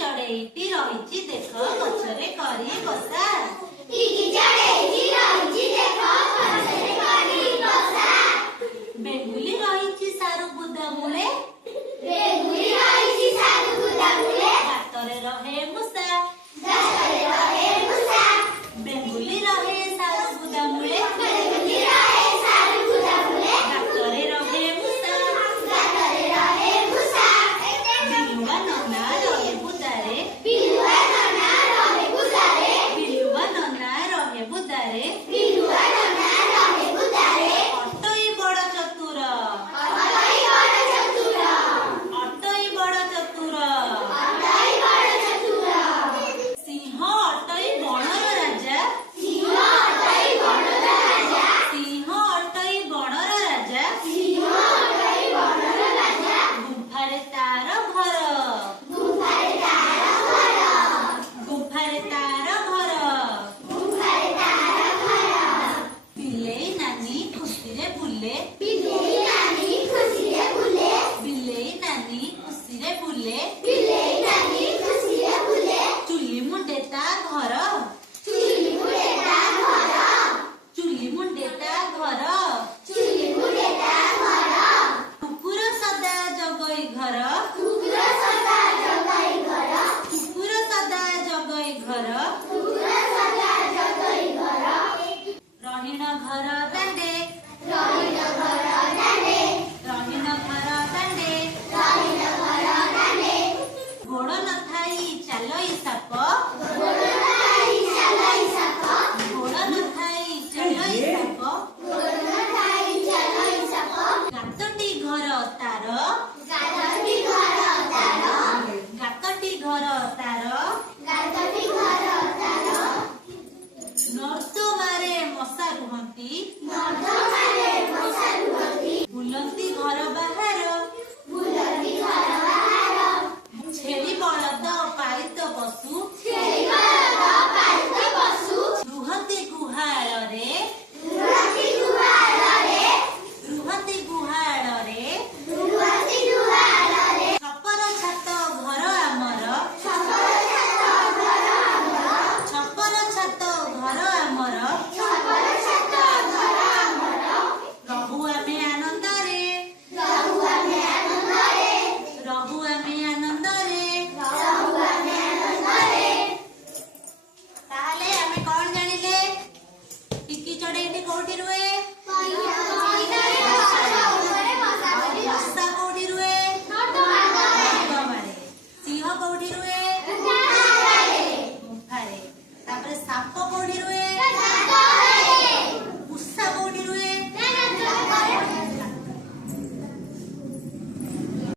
ଚଢେଇଟି ରହିଛି ଦେଖ ଗଛରେ କରି ବସା। ଟିକି ଚଢେଇଟି ରହିଛି ଦେଖ ଗଛରେ କରି ବସା। ବେଙ୍ଗୁଲି ରହିଛି ସାରୁ ବୁଦା ମୂଳେ। ବେଙ୍ଗୁଲି ରହିଛି ସାରୁ ବୁଦା ମୂଳେ। ଗାତରେ ରହେ ମୂଷା। ଗାତରେ ରହେ ମୂଷା। ବେଙ୍ଗୁଲି ରହେ ସାରୁ ବୁଦା ମୂଳେ। ବେଙ୍ଗୁଲି ରହେ ସାରୁ ବୁଦା ମୂଳେ। ଗାତରେ ରହେ ମୂଷା। ଗାତରେ ରହେ ମୂଷା। ବିଲୁଆ ନନା ରହେ ବୁଦାରେ। ବିଲୁଆ ନନା ରହେ ବୁଦାରେ। ବିଲୁଆ ନନା ରହେ ବୁଦାରେ। ବିଲୁଆ ନନା ରହେ ବୁଦାରେ। ଅଟୋଇ ବଡ଼ ଚତୁର। ଅଟୋଇ ବଡ଼ ଚତୁର। ଅଟୋଇ ବଡ଼ ଚତୁର। ଅଟୋଇ ବଡ଼ ଚତୁର। ସିଂହ ଅଟୋଇ ବଣର ରାଜା। ସିଂହ ଅଟୋଇ ବଣର ରାଜା। ସିଂହ ଅଟୋଇ ବଣର ରାଜା। ସିଂହ ଅଟୋଇ ବଣର ରାଜା। ଗୁମ୍ଫାରେ ତାର ଘର। ଗୁମ୍ଫାରେ ତାର ଘର। ଗୁମ୍ଫାରେ ତାର ଘର। ଗୁମ୍ଫାରେ ତାର ଘର। ବିଲେଇ ନାନୀ ଖୁସିରେ ବୁଲେ। ବିଲେଇ ନାନୀ ଖୁସିରେ ବୁଲେ। ବିଲେଇ ନାନୀ ଖୁସିରେ ବୁଲେ। ବିଲେଇ ନାନୀ ଖୁସିରେ ବୁଲେ। ଚୁଲି ମୁଣ୍ଡେ ତା ଘର।